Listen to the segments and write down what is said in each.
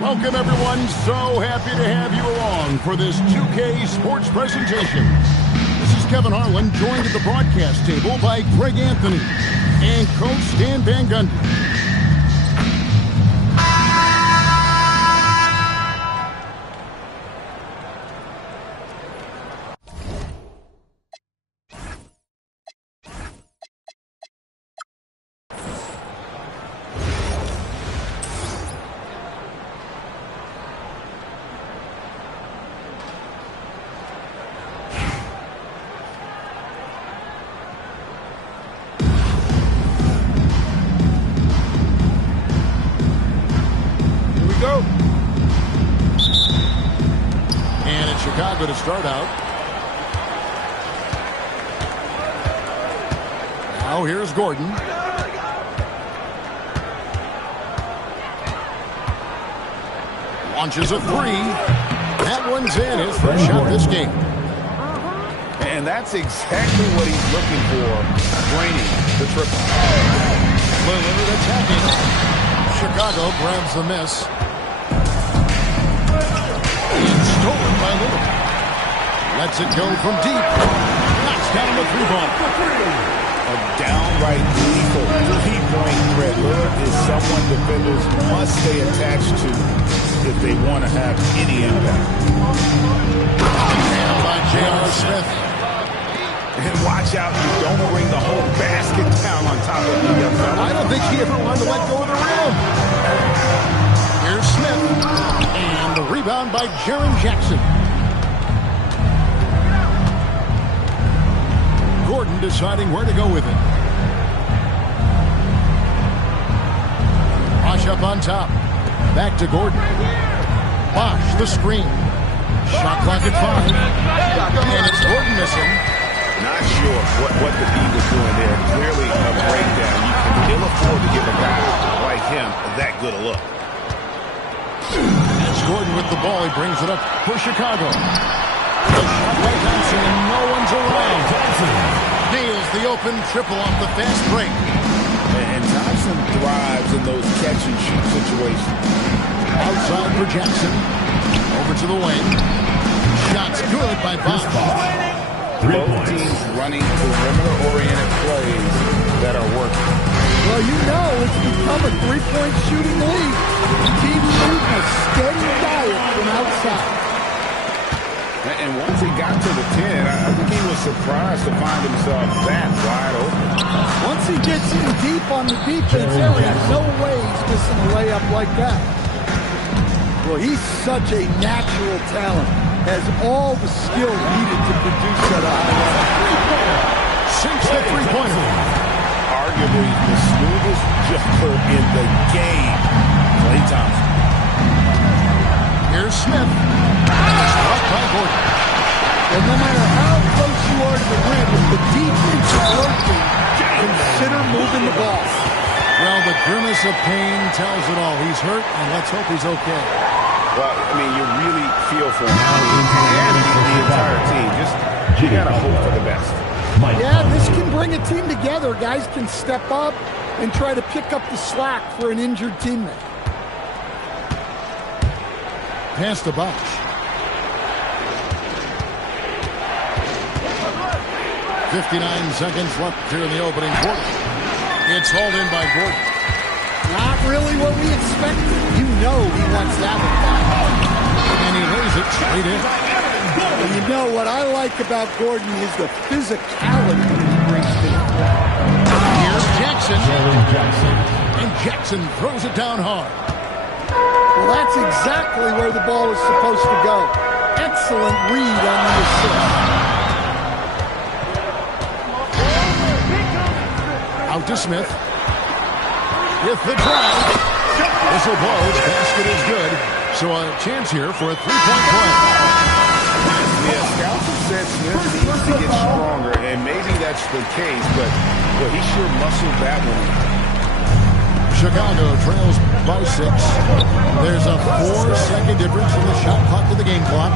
Welcome, everyone. So happy to have you along for this 2K Sports presentation. This is Kevin Harlan, joined at the broadcast table by Greg Anthony and Coach Dan Van Gundy. Chicago to start out. Now here's Gordon. Launches a three. That one's in. His first shot this game. And that's exactly what he's looking for. Draining the triple. Lillard attacking. Chicago grabs the miss. Stolen by Lillard. Lets it go from deep. Knocks down the three ball. A downright lethal three-point threat. Lillard is someone defenders must stay attached to if they want to have any impact. And by J.R. Smith. And watch out, you don't bring the whole basket down on top of the young fella. I don't think he ever wanted to let go of the rim. Here's Smith. And the rebound by Jaren Jackson. Gordon deciding where to go with it. Bosh up on top. Back to Gordon. Bosh, the screen. Shot clock at 5. And it's Gordon missing. Not sure what the D was doing there. Clearly a breakdown. You can ill afford to give a guy like him that good a look. That's Gordon with the ball. He brings it up for Chicago. The shot by Thompson, and no one's around. Nails the open triple off the fast break. And Thompson thrives in those catch-and-shoot situations. Outside for Jackson. Over to the wing. Shots good by Bosh. Both teams running perimeter-oriented plays that are working. Well, you know it's become a three-point shooting league. Teams shooting a steady diet from outside. And once he got to the 10, I think he was surprised to find himself that wide open. Once he gets in deep on the defense area, no way he's missing a layup like that. Well, he's such a natural talent. Has all the skill needed to produce at a high level. Three-pointer. Sinks the three-pointer. Arguably the smoothest jumper in the game. Klay Thompson. Here's Smith. Struck by Gordon. And no matter how close you are to the rim, if the defense is working, consider moving the ball. Well, the grimace of pain tells it all. He's hurt, and let's hope he's okay. Well, I mean, you really feel for him and the entire team. You got to hope for the best. Yeah, this can bring a team together. Guys can step up and try to pick up the slack for an injured teammate. Pass to Bosh. .59 seconds left here in the opening quarter. It's hauled in by Gordon. Not really what we expected. You know he wants that one back. And he lays it straight in. And you know what I like about Gordon is the physicality that he brings to it. Here's Jackson. And Jackson throws it down hard. Well, that's exactly where the ball is supposed to go. Excellent read on the assist. Out to Smith. With the drive. Whistle blows. Basket is good. So a chance here for a three-point play. Yeah, scouts have said Smith needs to get stronger, and maybe that's the case, but he sure muscled that one. Chicago trails by 6. There's a 4-second difference from the shot clock to the game clock.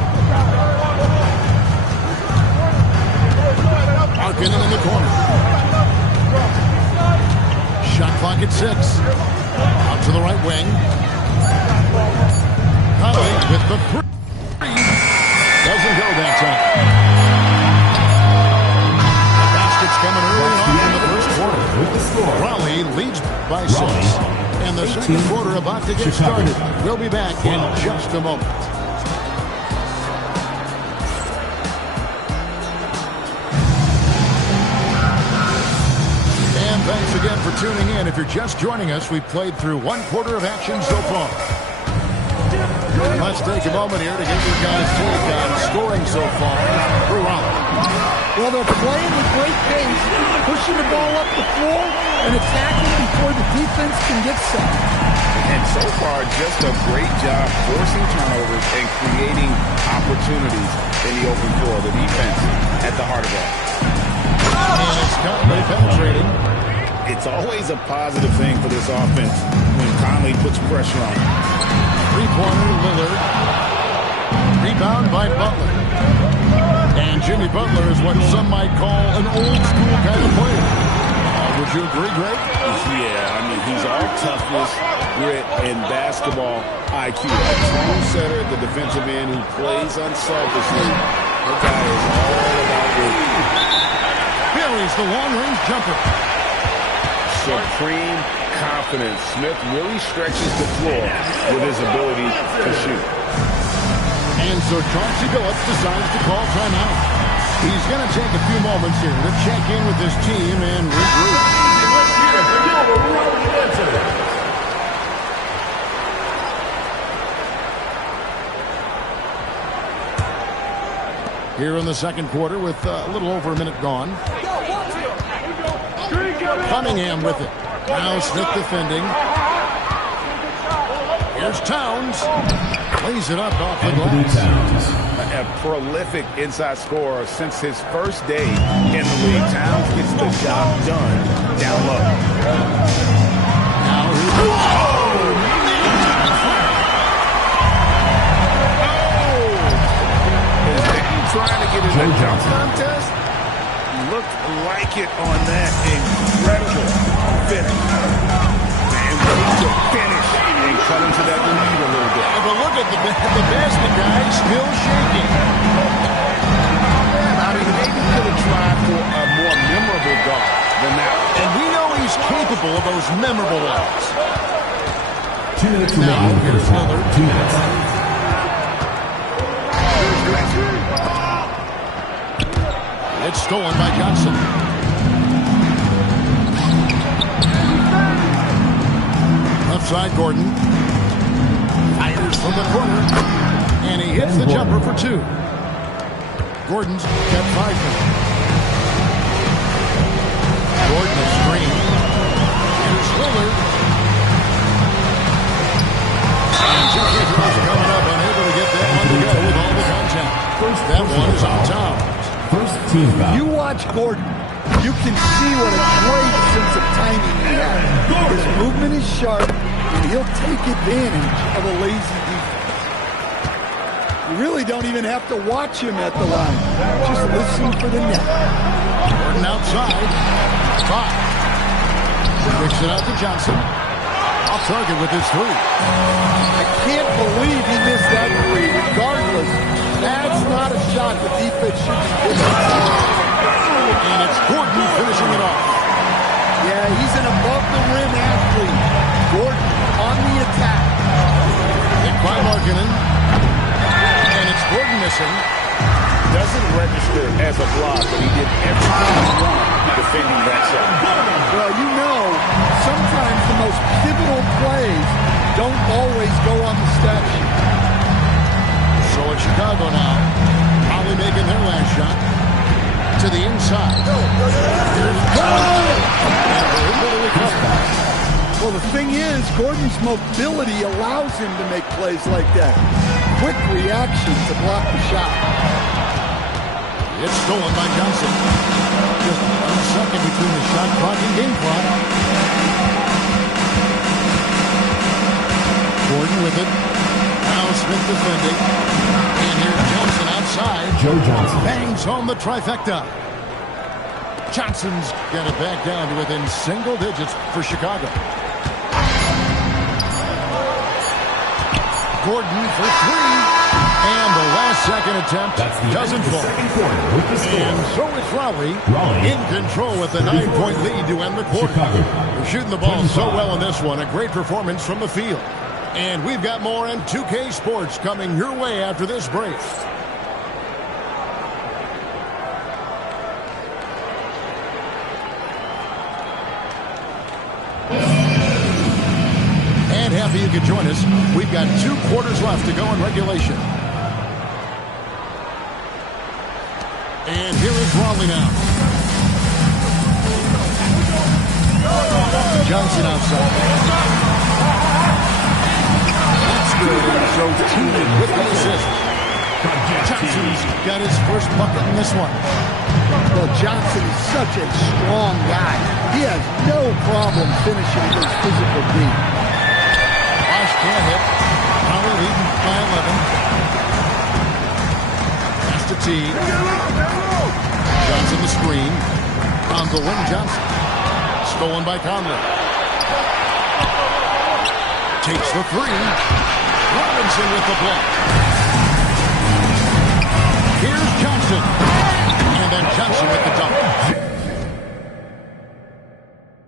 Markkanen in the corner. Shot clock at 6. Out to the right wing. Conley with the three. Doesn't go that time. The basket's coming early on in the first quarter. Raleigh leads by 6. And the second quarter about to get started. We'll be back in just a moment. And thanks again for tuning in. If you're just joining us, we've played through one quarter of action so far. Let's take a moment here to get your guys' take on scoring so far for Raleigh. Well, they're playing with great pace, pushing the ball up the floor and attacking before the defense can get set. And so far, just a great job forcing turnovers and creating opportunities in the open floor. The defense at the heart of that. And it's Conley penetrating. It's always a positive thing for this offense when Conley puts pressure on him. Three-pointer, Lillard. Rebound by Butler. And Jimmy Butler is what some might call an old-school kind of player. Would you agree, Greg? Yeah, I mean, he's all toughness, grit, and basketball IQ. A true setter at the defensive end who plays unselfishly. The guy is all about winning. Buries the long-range jumper. Supreme confidence. Smith really stretches the floor with his ability to shoot. And so Chauncey Billups decides to call timeout. He's going to take a few moments here to check in with his team and regroup. Here in the second quarter with a little over a minute gone. Cunningham with it. Now Smith defending. Here's Towns. Plays it up off the glass. A prolific inside scorer since his first day in the league. Towns gets the job done down low. Now Is Dayton trying to get in the dunk contest? Looked like it on that incredible finish. And ready to finish and cut into that lead a little bit. but look at the basket guy still shaking. I mean, maybe could have tried for a more memorable guard than that. And we know he's capable of those memorable ones. 2 minutes Now, remaining. here's Lillard. 2 minutes. It's stolen by Johnson. Left side, Gordon. Fires from the corner. And he hits the jumper for 2. Gordon's kept 5 now. Gordon a screen. Here's Lillard. And two free throws coming up. Unable to get that one to go with all the contact. That one is on top. First team foul. You watch Gordon, you can see what a great sense of timing he has. His movement is sharp, and he'll take advantage of a lazy defense. You really don't even have to watch him at the line. Just listen for the net. Gordon outside. 5. Kicks it out to Johnson. Off target with his 3. I can't believe he missed that 3. Regardless, that's not a shot the defense should be giving. And it's Gordon finishing it off. Yeah, he's an above-the-rim athlete. Gordon on the attack. Hit by Markkanen. And it's Gordon missing. Doesn't register as a block, but he did everything he wanted defending that shot. Well, you know, sometimes the most pivotal plays don't always go on the stat sheet. So it's Chicago now. Probably making their last shot. To the inside. Here's Gordon. And a little bit of recovery. Well, the thing is, Gordon's mobility allows him to make plays like that. Quick reaction to block the shot. It's stolen by Johnson. Just 1 second between the shot clock and game clock. Gordon with it. Now Smith defending. And here's Johnson outside. Joe Johnson. Bangs home the trifecta. Johnson's got it back down to within single digits for Chicago. Gordon for three. And the last second attempt doesn't fall. And so it's Raleigh in control with a 9-point lead to end the quarter. They're shooting the ball so well in this one. A great performance from the field. And we've got more on 2K Sports coming your way after this break. And happy you could join us. We've got 2 quarters left to go in regulation. And here is Raleigh now. Johnson outside. That's good. So Teague with the assist. Johnson's got his first bucket in this one. Well, Johnson is such a strong guy. He has no problem finishing his physical beat. Bosch can't hit. Raleigh leading by 11. Pass to Teague. Johnson the screen. On the wing, Johnson. Stolen by Conley. Takes the three. Robinson with the block. Here's Johnson. And then Johnson with the dunk.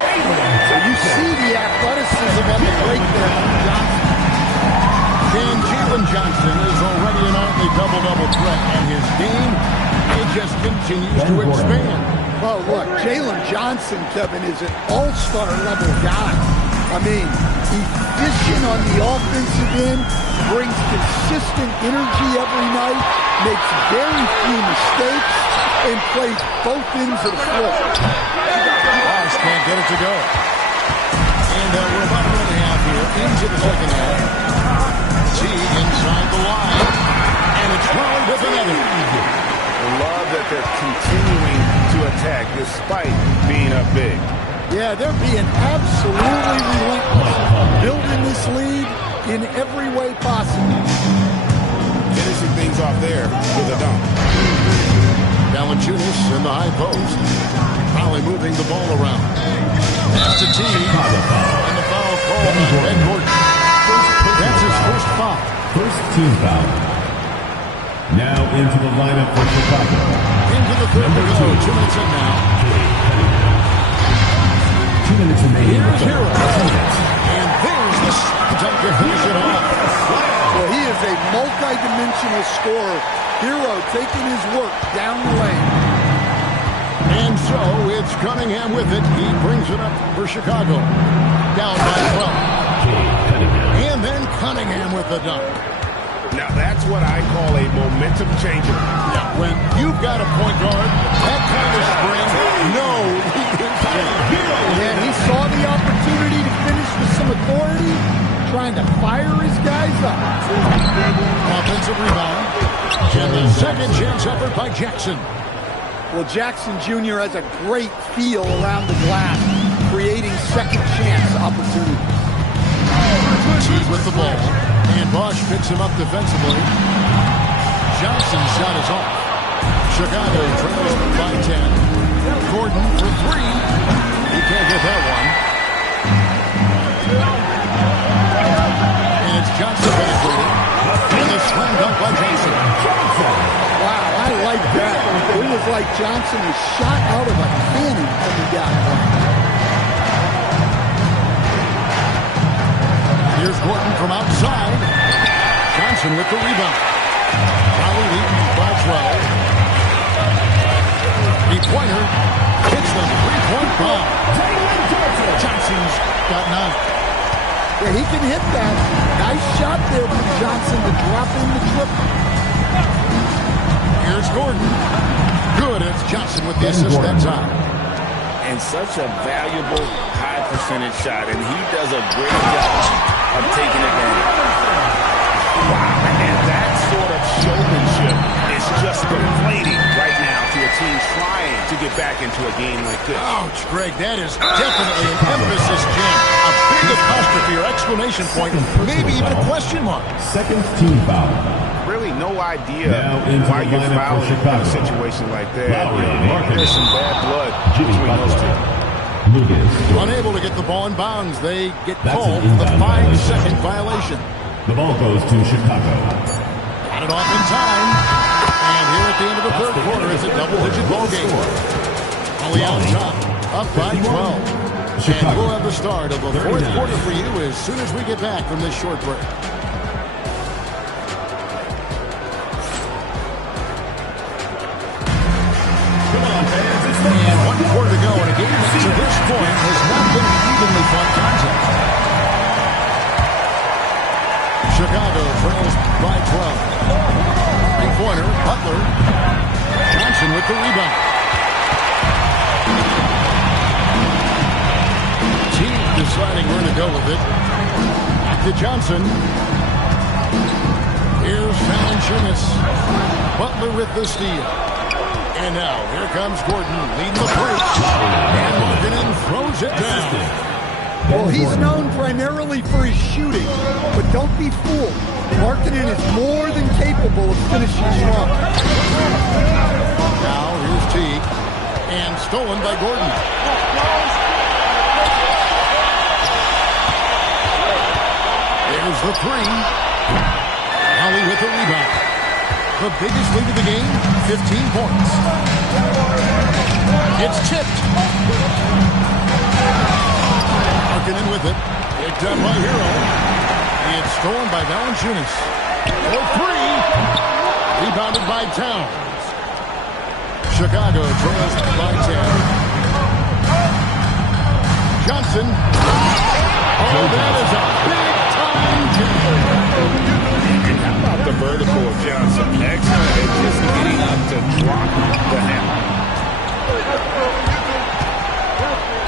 So you see the athleticism on the break there from Johnson. And Jalen Johnson is already a nightly double-double threat, and his game, it just continues to expand. Well, look, Jalen Johnson, Kevin, is an all-star level guy. I mean, efficient on the offensive end, brings consistent energy every night, makes very few mistakes, and plays both ends of the floor. Bosch can't get it to go. And we're about a minute and a half here into the second half. Teague inside the line, and it's Raleigh with another. I love that they're continuing to attack despite being up big. Yeah, they're being absolutely relentless, building this lead in every way possible. Finishing things off there with a dunk. Valanciunas in the high post. Raleigh moving the ball around. Pass to Teague, and the foul called on Ben Gordon. That's his first foul. First team foul. Now into the lineup for Chicago. Into the third to go. 2 minutes in now. 2 minutes remaining. Here's Hero. And there's the dunk to finish it off. Well, he is a multi-dimensional scorer. Hero taking his work down the lane. And so it's Cunningham with it. He brings it up for Chicago. Down by 12. And then Cunningham with the dunk. Now that's what I call a momentum changer. Yeah, when you've got a point guard, that kind of spring, no, he is And he saw the opportunity to finish with some authority, trying to fire his guys up. Offensive rebound. And the second chance effort by Jackson. Well, Jackson Jr. has a great feel around the glass, creating second chance opportunities. Teague with the ball. And Bosch picks him up defensively. Johnson's shot is off. Chicago trails by 10. Gordon for three. He can't get that one. And it's Johnson penetrating. And the slam dunk by Johnson. Wow, I like that. It was like Johnson was shot out of a cannon coming down. Here's Gordon from outside. Johnson with the rebound. Raleigh leading by 12. Three-pointer hits the three-point bomb. Johnson's got 9. Yeah, he can hit that. Nice shot there from Johnson to drop in the triple. Here's Gordon. Good. It's Johnson with the assist that time. And such a valuable high percentage shot, and he does a great job of taking advantage. Wow, and that sort of showmanship is just deflating right now to a team trying to get back into a game like this. Ouch, Greg, that is definitely an emphasis jam. A big apostrophe or exclamation point, maybe even a question mark. Second team foul. Really no idea why you're fouling in a situation like that. There's some bad blood between those two. Unable to get the ball in bounds, they get called for the 5-second violation. The ball goes to Chicago. Got it off in time. And here at the end of the third quarter, it's a double-digit ball game. Only on top, up by 12. And we'll have the start of the fourth quarter for you as soon as we get back from this short break. And 1 quarter to go in a game that to this point has not been an evenly fought contest. Chicago trails by 12. Three-pointer, Butler. Johnson with the rebound. Team deciding where to go with it. Back to Johnson. Here's Valanciunas. Butler with the steal. And now, here comes Gordon leading the break. And Markkanen throws it down. Well, he's known primarily for his shooting, but don't be fooled. Markkanen is more than capable of finishing strong. Now, here's Teague. And stolen by Gordon. There's the three. Ali with the rebound. The biggest lead of the game, 15 points. It's tipped. Markkanen with it. Picked up by Hero. It's stolen by Valanciunas. For three. Rebounded by Towns. Chicago trails by 10. Johnson. Oh, that is a big-time jumper. How about the vertical of Johnson? Excellent at just getting up to drop the hammer.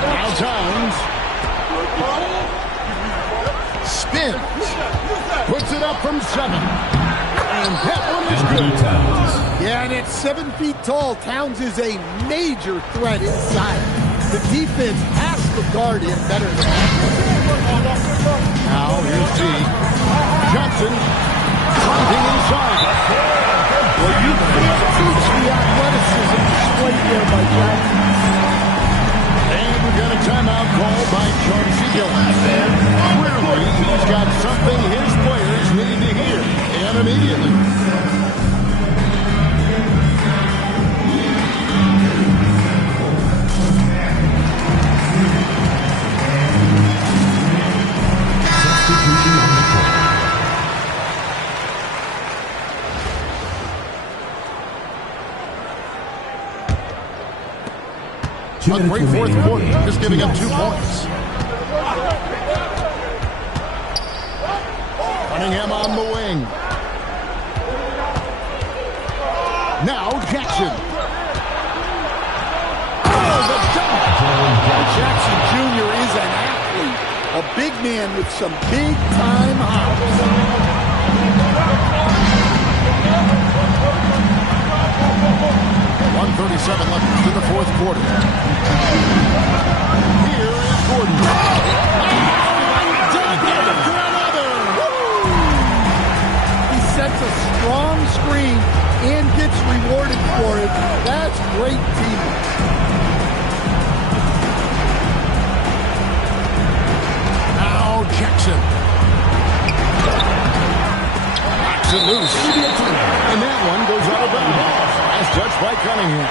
Now Towns. Spins. Puts it up from 7. And that one is good. Yeah, and at 7 feet tall, Towns is a major threat inside. The defense has to guard him better than that. Now here's T. Johnson. Fighting inside. Well, you can't teach the athleticism displayed there by Jackson. And we got a timeout call by Chauncey Gillis. Clearly, he's got something his players need to hear, and immediately. Substitution on the court. A great fourth quarter, just giving up 2 points. Cunningham on the wing. Now Jackson. Oh, the dunk! Jackson Jr. is an athlete, a big man with some big-time hops. 1:37 left in the fourth quarter. Here is Gordon. He sets a strong screen and gets rewarded for it. That's great teamwork. Now Jackson. Knocks it loose. And that one goes out of bounds. Last touch by Cunningham.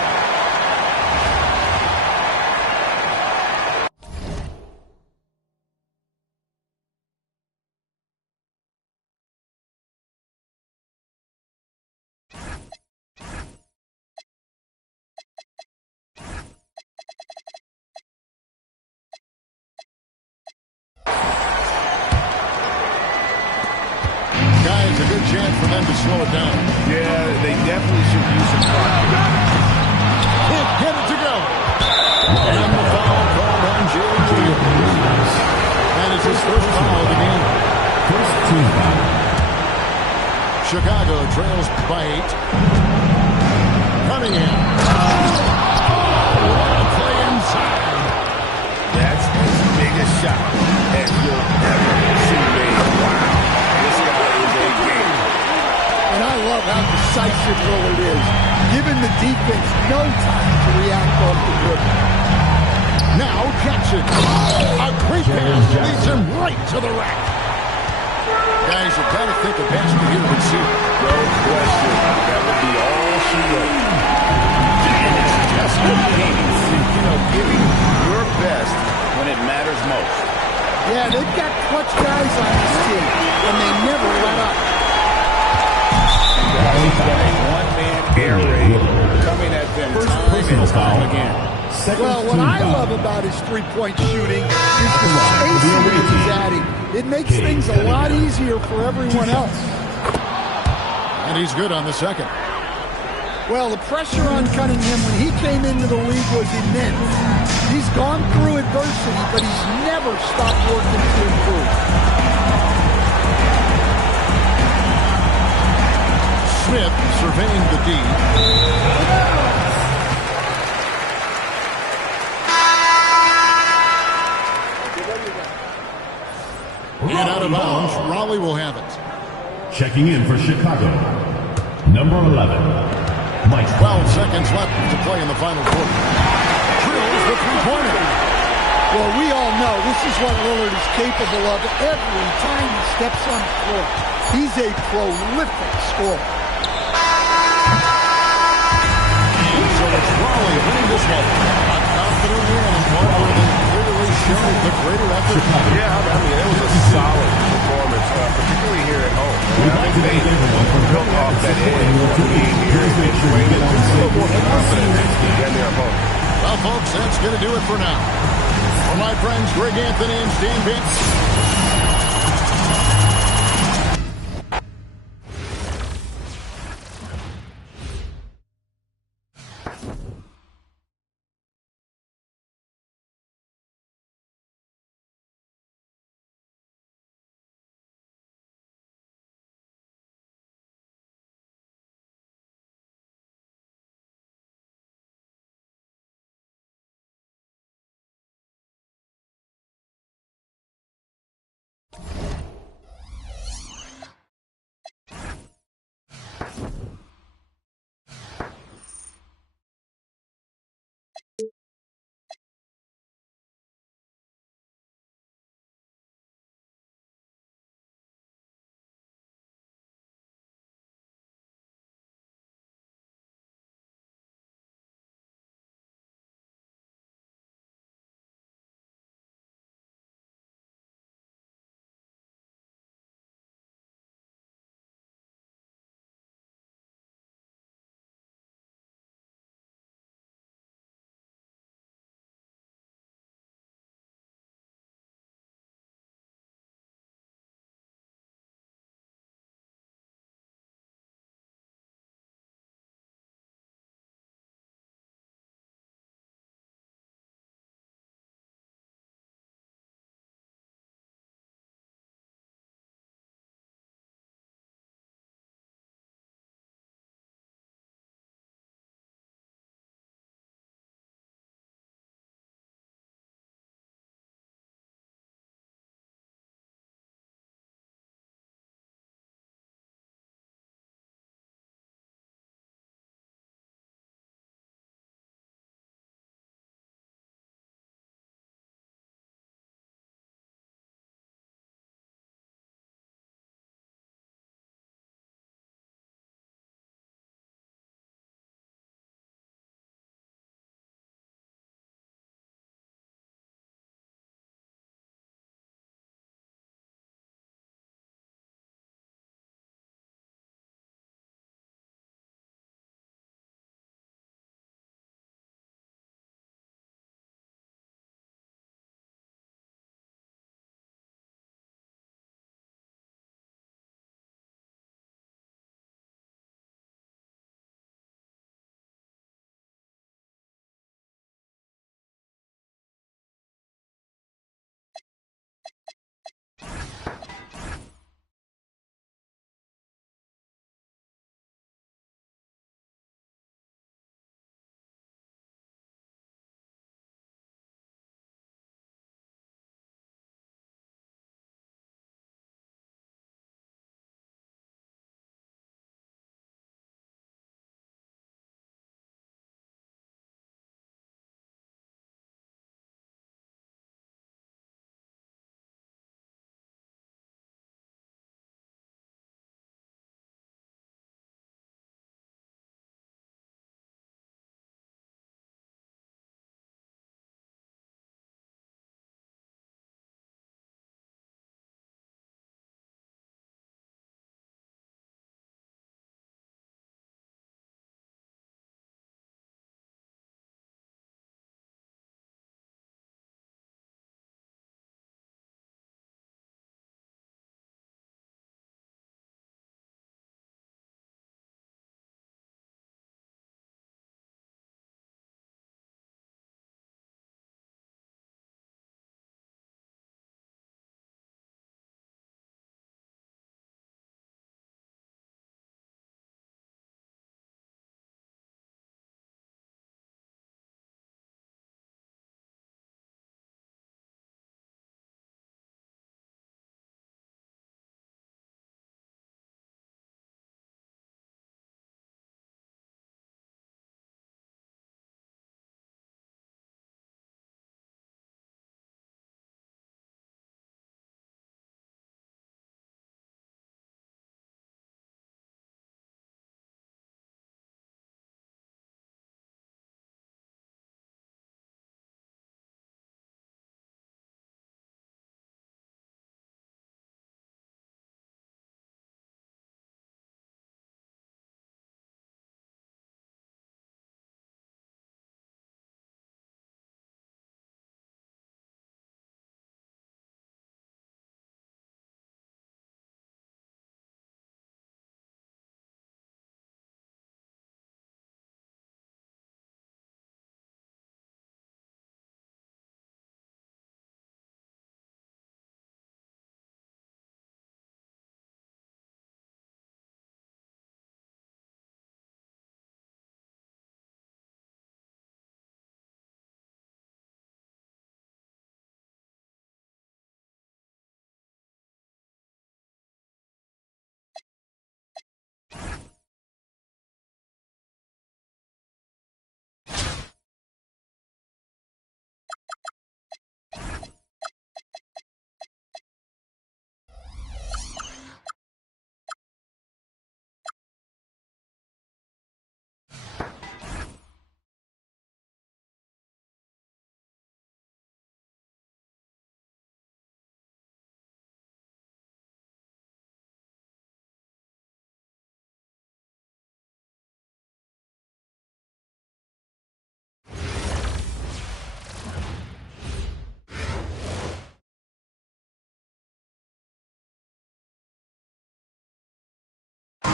Guys, a good chance for them to slow it down. Yeah, they definitely should use some clock. Can't get it to go. And the foul called on Jalen Williams. That is his first foul of the game. First team foul. Chicago trails by 8. Cunningham. What a play inside. That's his biggest shot as you'll ever see made. Wow, this guy is a game. And I love how decisive Lillard is, giving the defense no time to react off the dribble. Now Jackson. A great pass leads him right to the rack. guys have got to think a basket here would see it. No question. That would be all she wrote. And it's just competing, giving your best when it matters most. Yeah, they've got clutch guys on this team, and they never let up. He's got a one-man air raid coming at them time and time again. Well, what I love about his three-point shooting is the spacing that he's adding. It makes things a lot easier for everyone else. And he's good on the second. Well, the pressure on Cunningham when he came into the league was immense. He's gone through adversity, but he's never stopped working to improve. Smith surveying the D. And out of bounds, Raleigh will have it. Checking in for Chicago, number 11, Mike. 12 seconds left to play in the final quarter. Drills the three-pointer. Well, we all know this is what Lillard is capable of every time he steps on the floor. He's a prolific scorer. So it's Raleigh winning this one. A confident win and one where they clearly showed the greater effort. Yeah, I mean, it was a solid performance, particularly here at home. I think they built off that edge of being here and situated a little more confident than their opponent. Well, folks, that's going to do it for now. For my friends Greg Anthony and Stan Vince,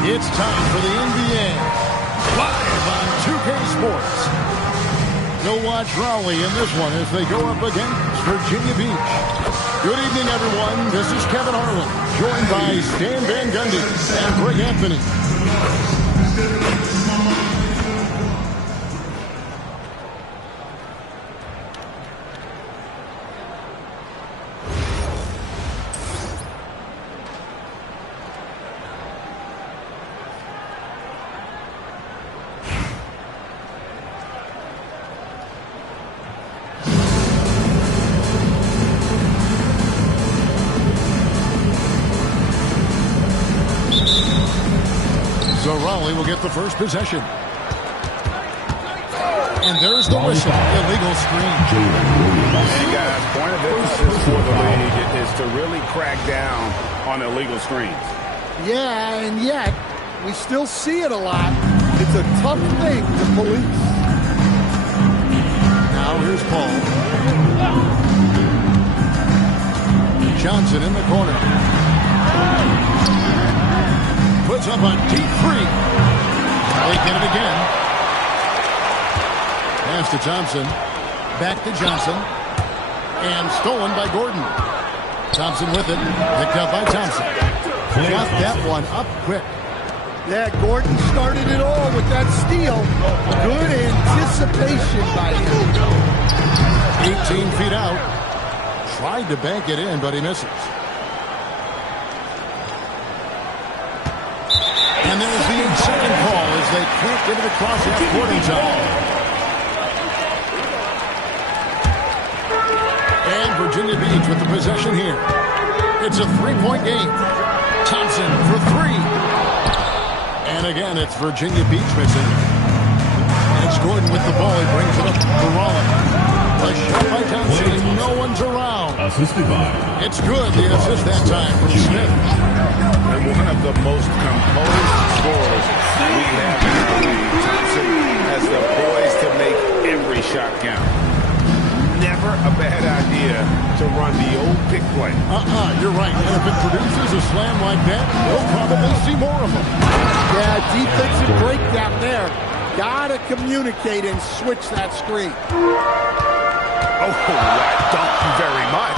It's time for the NBA, live on 2K Sports. You'll watch Raleigh in this one as they go up against Virginia Beach. Good evening, everyone. This is Kevin Harlan, joined by Stan Van Gundy and Greg Anthony. So Raleigh will get the first possession. And there's the whistle. Illegal screen. And guys, point of emphasis for the league is to really crack down on illegal screens. Yeah, and yet we still see it a lot. It's a tough thing to police. Now here's Paul. Johnson in the corner. Puts up a deep three. They get it again. Pass to Thompson. Back to Johnson. And stolen by Gordon. Thompson with it. Picked up by Thompson. Got that one up quick. Yeah, Gordon started it all with that steal. Good anticipation by him. 18 feet out. Tried to bank it in, but he misses. And there's the 8-second call as they can't get it across half court in time. And Virginia Beach with the possession here. It's a three-point game. Thompson for three. And again, it's Virginia Beach missing. And it's Gordon with the ball. He brings it up for Raleigh. A shot by Thompson, and no one's around. Assisted by. It's good. The assist that time from Smith. And one of the most composed scorers we have in our league. Thompson has the poise to make every shot count. Never a bad idea to run the old pick play. You're right. And if it produces a slam like that, we'll probably see more of them. Yeah, defensive breakdown there. Gotta communicate and switch that screen. Oh, that dunk very much.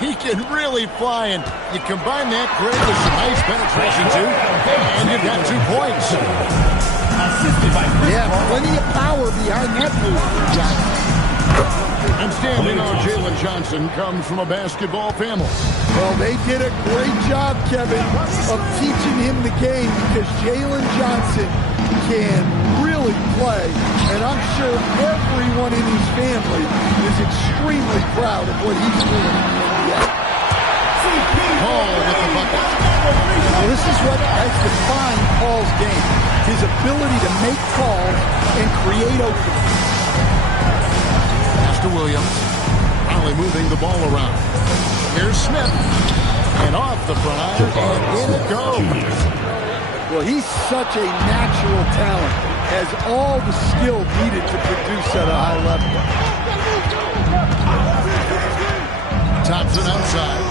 He can really fly, and you combine that great with some nice penetration, too, and you've got 2 points. Yeah, plenty of power behind that move, Johnson. And Stan, you know, Jalen Johnson comes from a basketball family. Well, they did a great job, Kevin, of teaching him the game because Jalen Johnson can really play, and I'm sure everyone in his family is extremely proud of what he's doing in the NBA. Paul with the bucket. Well, this is what has defined Paul's game, his ability to make calls and create openings. Pass to Williams. Finally moving the ball around. Here's Smith. And off the front iron, and in it goes. Well, he's such a natural talent, has all the skill needed to produce at a high level. Thompson outside.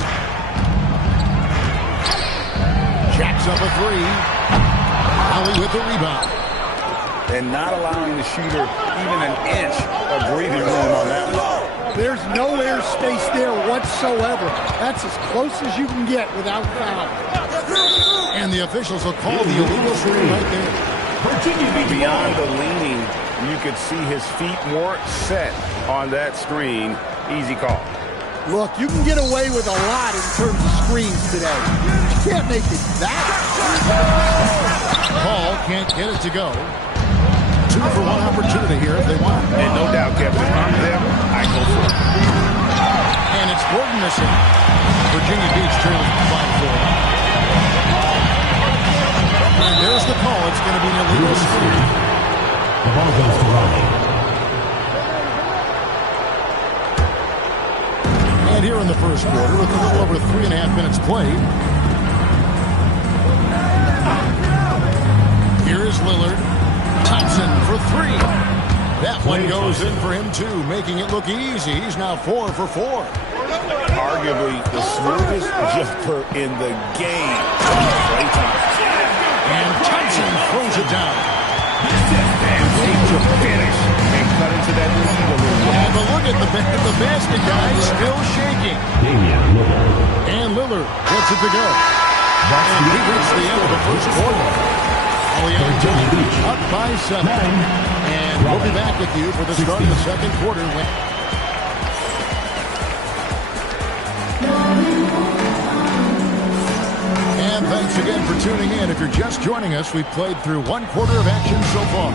Jacks up a three. Ali with the rebound. And not allowing the shooter even an inch of breathing room on that one. There's no air space there whatsoever. That's as close as you can get without foul. And the officials will call the illegal screen right there. Beyond the leaning, you could see his feet weren't set on that screen. Easy call. Look, you can get away with a lot in terms of screens today. You can't make it that. Paul can't get it to go. 2 for 1 opportunity here if they want. And no doubt, Kevin, if I'm them, I go for it. And it's Gordon missing. Virginia Beach trailing 5-4. And there's the call. It's going to be an illegal screen. The ball goes to Raleigh. And here in the first quarter, with a little over 3.5 minutes played. Here is Lillard. Thompson for three. That one goes in for him, too, making it look easy. He's now 4 for 4. Arguably the smoothest jumper in the game. Klay Thompson. And Thompson throws it down. Wait to finish and cut into that lead a little bit. And look at the basket guy still shaking. And Lillard gets it to go. And we reach the end of the first quarter. Up by 7. And we'll be back with you for the start of the second quarter. And thanks again for tuning in. If you're just joining us, we've played through one quarter of action so far.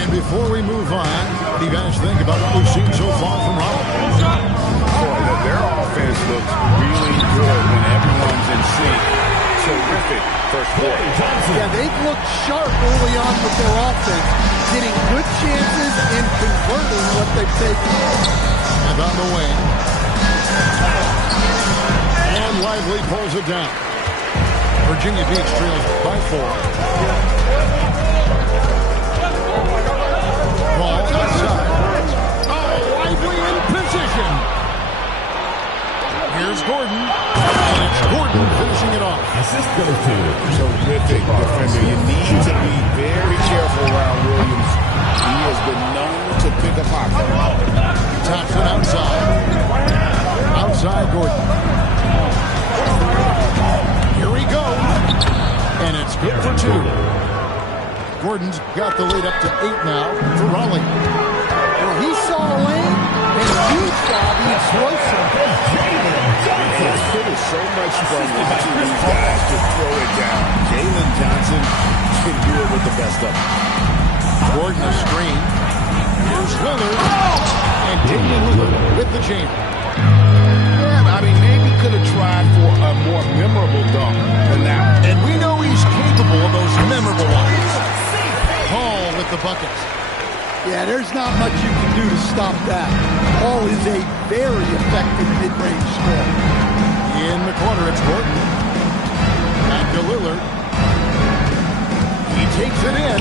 And before we move on, what do you guys think about what we've seen so far from Raleigh? Boy, their offense looks really good when everyone's in sync. Terrific first quarter. Yeah, they've looked sharp early on with their offense, getting good chances and converting what they've taken. And on the wing. And Lively pulls it down. Virginia Beach trails by 4. Ball outside. Oh, Lively in position. Here's Gordon. And it's Gordon finishing it off. Terrific defender. You need to be very careful around Williams. He has been known to pick a pocket. Thompson outside. Outside Gordon. Here he goes. And it's good for 2. Gordon's got the lead up to 8 now for Raleigh. Well, he saw a lane, and you saw the explosive. It is so much fun watching these guys just throw it down. Jalen Johnson can do it with the best of them. Gordon a screen. Here's Lillard. And Damian Lillard with the jam. Yeah, I mean, maybe could have tried for a more memorable dunk than that. And we know he's capable of those memorable ones. Hall with the bucket. Yeah, there's not much you can do to stop that. Hall is a very effective mid-range scorer. In the corner, it's Gordon. Back to Lillard. He takes it in.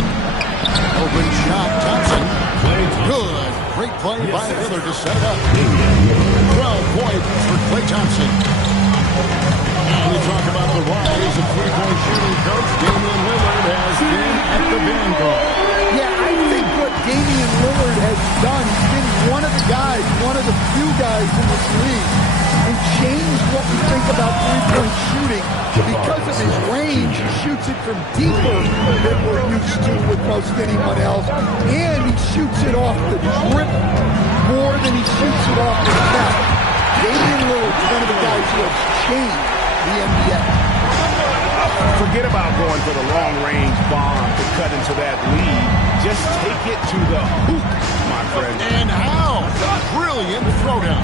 Open shot, Thompson. Good. Great play by Lillard to set it up. 12 points for Klay Thompson. And we talk about the rise of three-point shooting. Coach Damian Lillard has been at the vanguard. Yeah, I think what Damian Lillard has done, he's been one of the guys, one of the few guys in this league, and changed what we think about three-point shooting. Because of his range, he shoots it from deeper than we're used to with most anyone else, and he shoots it off the dribble more than he shoots it off the net. Damian Lillard's one of the guys who has changed the NBA. Forget about going for the long-range bomb to cut into that lead. Just take it to the hoop, my friend. And how? Brilliant throwdown.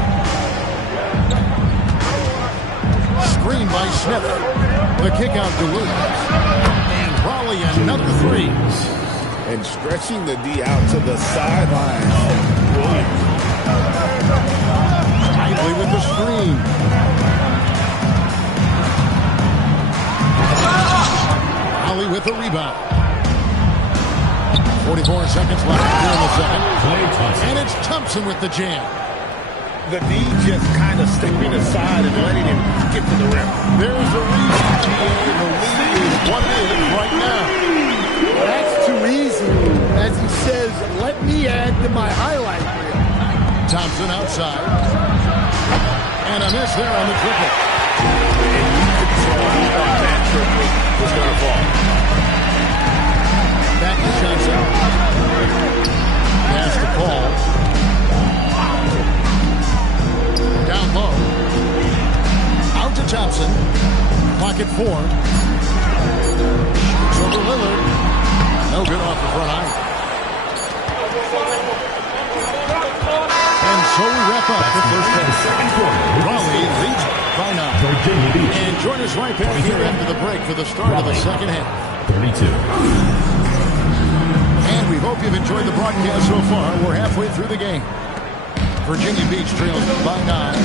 Screen by Smith. The kick out to Williams. And Raleigh another 3. And stretching the D out to the sideline. Williams. Lively with the screen. Raleigh with the rebound. 44 seconds left here in the second. And it's Thompson with the jam. The D just kind of stepping aside and letting him get to the rim. There's a reason, GA. The lead is what it is right now. That's too easy. As he says, let me add to my highlight reel. Thompson outside. And a miss there on the triple. And you could tell he thought that triple was going to fall. Back to Johnson. Pass to Paul. Down low. Out to Thompson. Clock at 4. Shoots over Lillard. No good off the front eye. And so we wrap up the first half. Raleigh leads by 9. And join us right back here after the break for the start of the second half. 32. And we hope you've enjoyed the broadcast so far. We're halfway through the game. Virginia Beach trails by 9.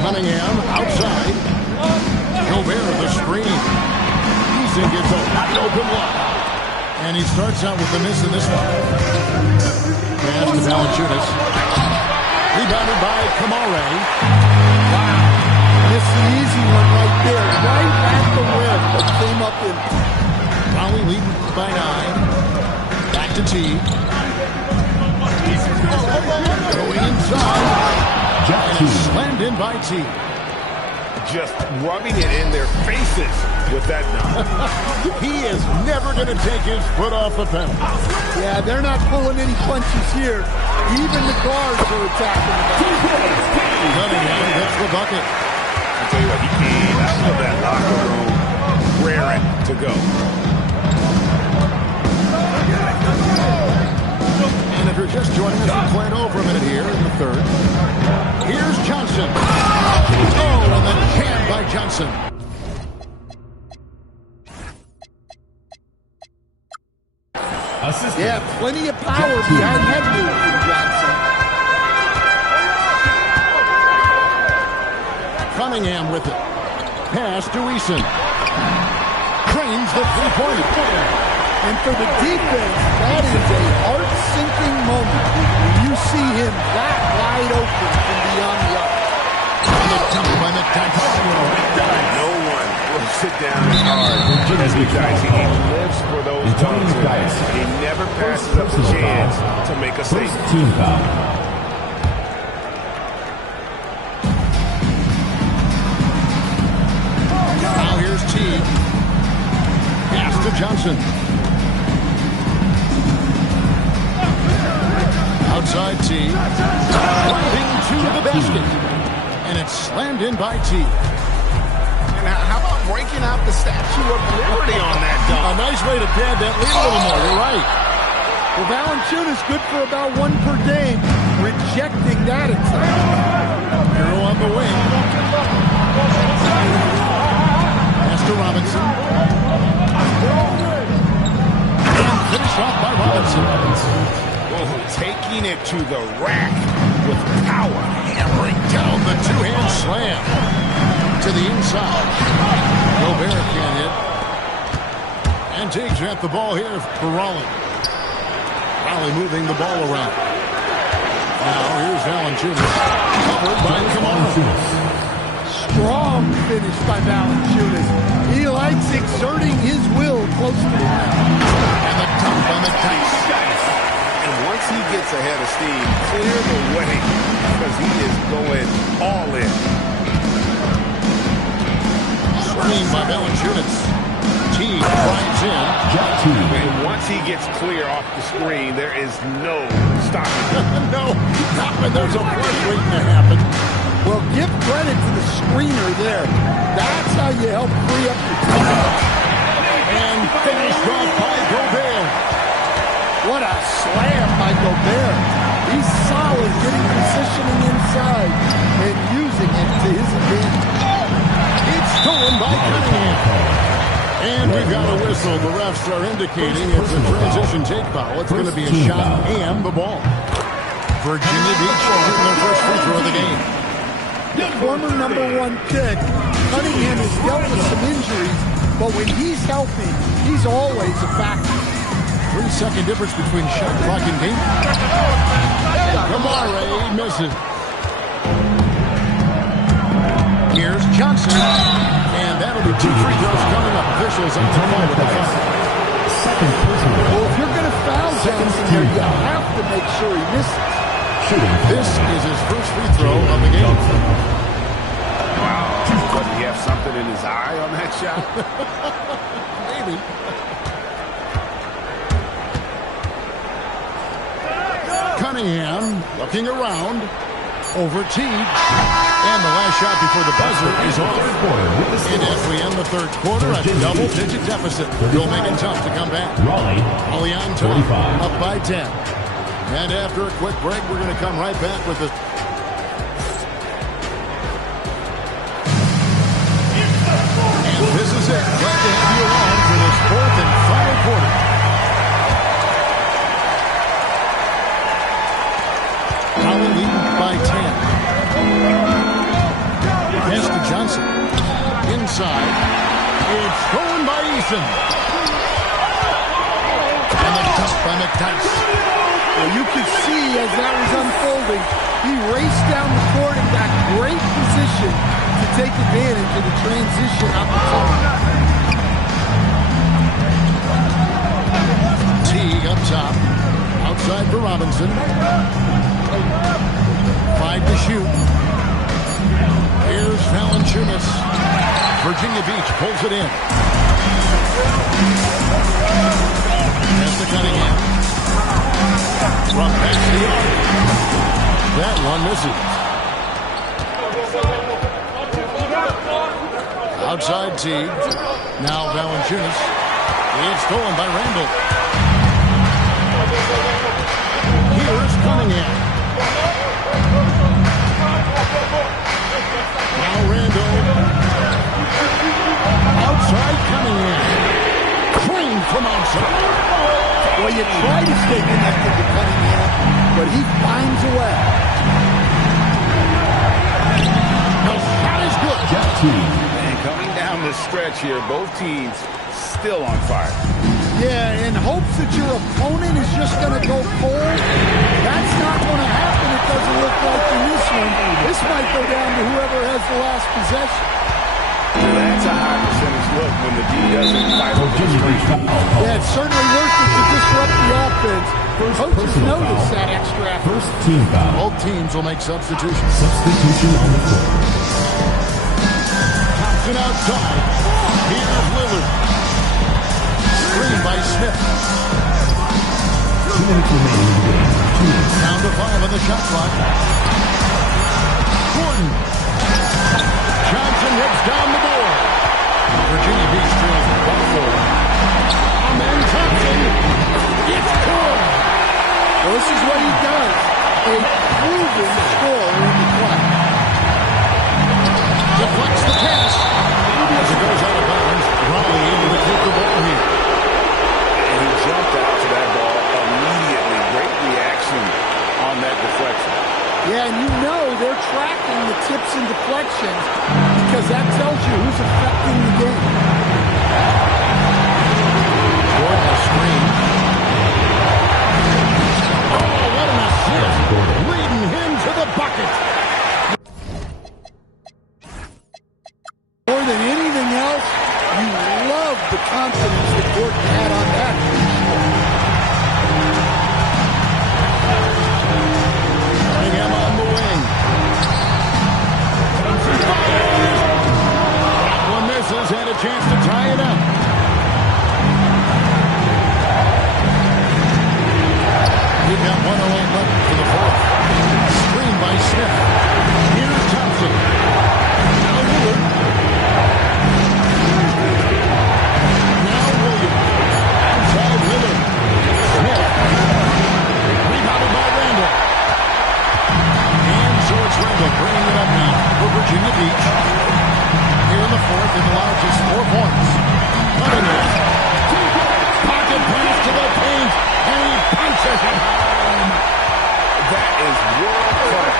Cunningham outside. Gobert the screen. Easing gets a wide open look. And he starts out with the miss in this one. Pass to Valanciunas. Rebounded by Kamare. Wow. Missed the easy one him. Raleigh leading by 9. Back to T. Going inside. And slammed in by T. Just rubbing it in their faces with that knock. He is never going to take his foot off the pedal. Yeah, they're not pulling any punches here. Even the guards are attacking the Cunningham gets the bucket. I'll tell you what, he came out of that locker room raring to go. And if you're just joining us, we're playing over a minute here in the third. Here's Johnson. Oh, and then jammed by Johnson. Assistant. Yeah, plenty of power behind that move from Johnson. Cunningham with it. Pass to Eason. Cranes the three-pointer. And for the defense, that is a heart-sinking moment when you see him that wide open from beyond the arc. No one will sit down as hard as he tries. He lives for those dunks. He never passes up the chance to make a statement. Team foul. Now here's T. Pass to Johnson. Outside T. Driving to the basket. And it's slammed in by T. And how about breaking out the Statue of Liberty on that dunk? A nice way to pad that lead a little more. You're right. Well, Valanciunas good for about 1 per game, rejecting that attack. Hero on the wing. Pass to Robinson. And finished off by Robinson. Oh, taking it to the rack with power. Hammering down the two-hand slam. To the inside. Gobert can't hit. And Teague's at the ball here for Raleigh. Raleigh moving the ball around. Now here's Valanciunas. Covered by Kamara. Strong finish by Valanciunas. He likes exerting his will close to the rim. And the dunk on the dice. And once he gets ahead of Steve, clear the way because he is going all in. Screen by Valanciunas. T drives in. And once he gets clear off the screen, there is no stopping him. No, not when there's a flush waiting to happen. Well, give credit to the screener there. That's how you help free up your time. And finished off by Gobert. What a slam by Gobert. He's solid getting positioning inside and using it to his advantage. It's stolen by Cunningham. And we've got a whistle. The refs are indicating it's a transition take foul. It's going to be a shot and the ball. Virginia Beach shooting their first free throw of the game. The former #1 pick, Cunningham has dealt with some injuries, but when he's healthy, he's always a factor. 3-second difference between shot clock and game. Kamara misses. Here's Johnson. And that'll be 2 free throws coming up. Officials on the ball with the foul. Well, if you're going to foul Johnson here, you have to make sure he misses. This is his first free throw of the game. Wow. Does he have something in his eye on that shot? Maybe. Cunningham looking around. Over Teague. And the last shot before the buzzer is off. And as we end the third quarter, a double-digit deficit. Will make it tough to come back. Raleigh on top, up by 10. And after a quick break, we're going to come right back with the... And this is it. Glad to have you along for this fourth and final quarter. Raleigh leading by 10. Pass to Johnson. Inside. It's stolen by Eason. And the dunk by McDyess. Well, you could see as that was unfolding, he raced down the court and got great position to take advantage of the transition opportunity. top. Outside for Robinson. 5 to shoot. Here's Valanciunas. Virginia Beach pulls it in. Pass to Cunningham. From past the arc. That one misses. Outside Teague. Now Valanciunas. It's stolen by Randall. Here's Cunningham. Now Randall. Outside Cunningham. Clean from outside. Well, you try to stay connected to Cunningham, but he finds a way. The shot is good. And coming down the stretch here, both teams still on fire. Yeah, in hopes that your opponent is just going to go cold. That's not going to happen. It doesn't look like in this one. This might go down to whoever has the last possession. That's a high percentage look when the D doesn't fight over the screen. Yeah, it's certainly worth it to disrupt the offense. Coaches notice that extra effort. First team foul. Both teams will make substitutions. Substitution on the floor. Thompson outside. Here's Lillard. Screen by Smith. 2 minutes remaining in the game. 2 minutes. Down to 5 on the shot clock. Gordon. Johnson heads down the board. Virginia Beach trails by 4. And then Thompson. It's good. Well, this is what he does. A proven scorer in the club. Deflects the pass. As it goes out of bounds, Raleigh able to keep the ball here. And he jumped out to that ball immediately. Great reaction on that deflection. Yeah, and you know they're tracking the tips and deflections because that tells you who's affecting the game. Gordon a screen. Oh, what an assist. Leading him to the bucket. More than anything else, you love the confidence that Gordon had on that. Cunningham on the wing. Thompson fires. That one misses and a chance to tie it up. We've got 1:08 left for the fourth. Screen by Smith. Here's Thompson. Now Lillard. Now Williams. Outside Lillard. Smith. Rebounded by Randall. And so it's Randall bringing it up now for Virginia Beach. Here in the fourth, it allows us 4 points. Cunningham. Pocket pass to the paint. And he punches it home. That is world class.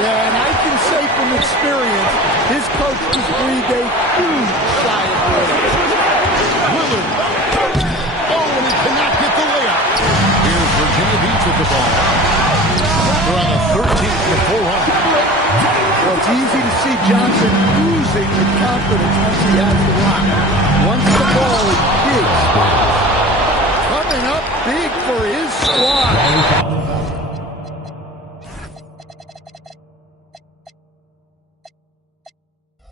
Yeah, and I can say from experience, his coach just breathed a huge sigh of relief. Lillard. Oh, and he cannot get the layup. Here's Virginia Beach with the ball. They're on a 13-4 run. Well, it's easy to see Johnson oozing with confidence once he has the rock. Once the ball is big. Coming up big for his squad.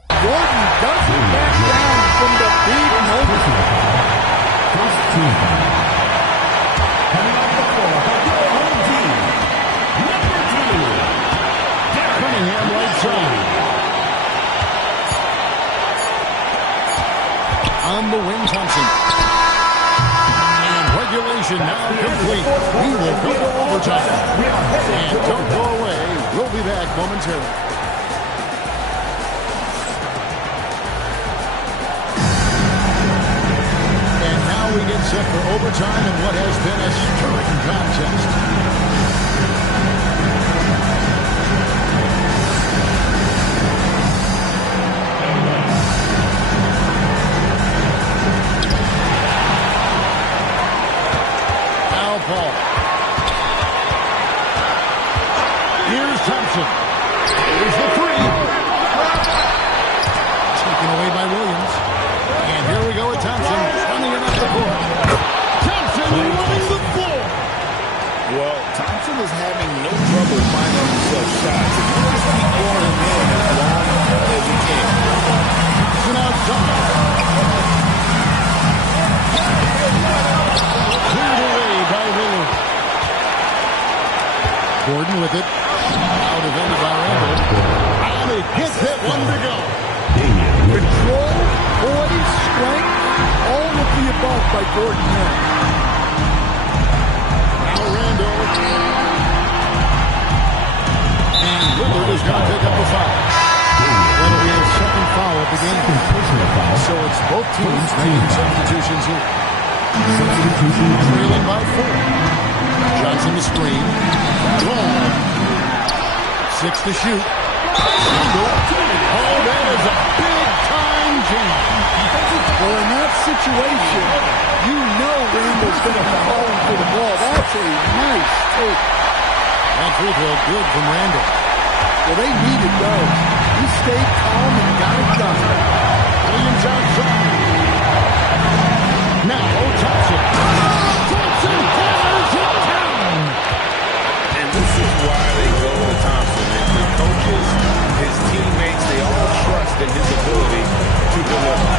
Gordon doesn't back down from the big moment. First team foul. Coming off the floor by your home team. Number 2. Cunningham right side. On the wing, Thompson. And regulation now complete. We will go to overtime. And don't go away. We'll be back momentarily. And now we get set for overtime in what has been a stirring contest. Paul. Here's Thompson. Here's the 3. Taken away by Williams. And here we go with Thompson. Running it up the court. Thompson running the floor. shots. And you just keep pouring them in as long as you can. And outside. Cleared away by Lillard. Gordon with it. Now defended by Randall. And he hits that one to go. Control, poise, strength, all of the above by Gordon Hill. Now Randall. And Lillard is going to pick up the foul. That'll be his second foul of the game. So it's both teams making substitutions here. Trailing by 4. Johnson the screen. Long. 6 to shoot. Oh, that is a big-time jam. Well, in that situation, you know Randall's going to be calling for the ball. That's a nice take. That free throw good from Randall. Well, they needed those. He stayed calm and got it done. Williams outside. Now, Thompson. Thompson fires it down. And this is why they go to Thompson. The coaches, his teammates, they all trust in his ability to deliver.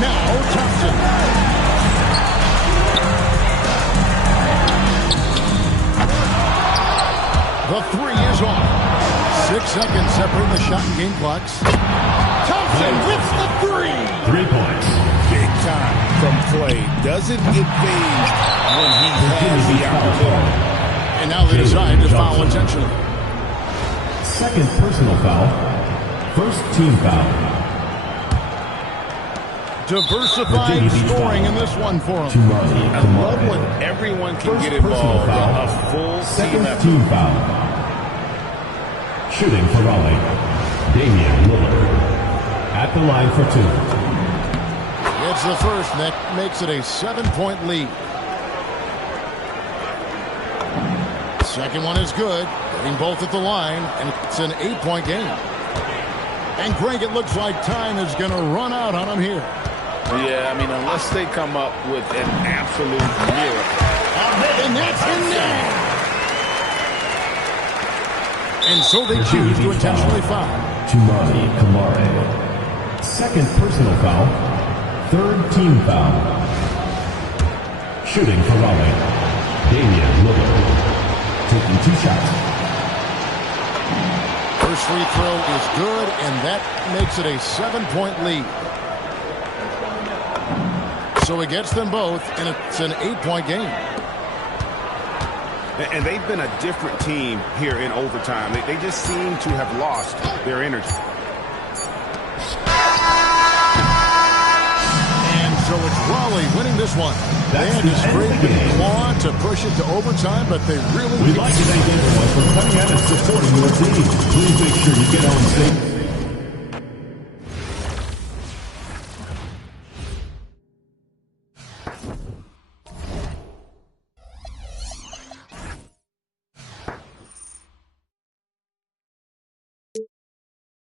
Now, Thompson. The three is on. 6 seconds separating the shot and game clocks. Thompson with the 3. 3 points. Big time from play. Doesn't get phased when he has the opportunity. And now they decide to foul intentionally. Second personal foul. First team foul. Diversified scoring in this one for him. I love when everyone can get involved. A full Second team effort. team foul. Shooting for Raleigh, Damian Lillard. At the line for 2. It's the first, and that makes it a 7-point lead. Second one is good. Getting both at the line, and it's an 8-point game. And Greg, it looks like time is going to run out on him here. Yeah, I mean, unless they come up with an absolute miracle. And that's in there. And so they choose to intentionally foul. Tumani Kamare. Second personal foul. Third team foul. Shooting for Raleigh, Damian Lillard. Taking 2 shots. First free throw is good, and that makes it a 7-point lead. So he gets them both, and it's an 8-point game. And they've been a different team here in overtime. They just seem to have lost their energy. And so it's Raleigh winning this one. They had to scrape and claw to push it to overtime, but they really We'd like to thank everyone for coming out and supporting your team. Please make sure you get home safe.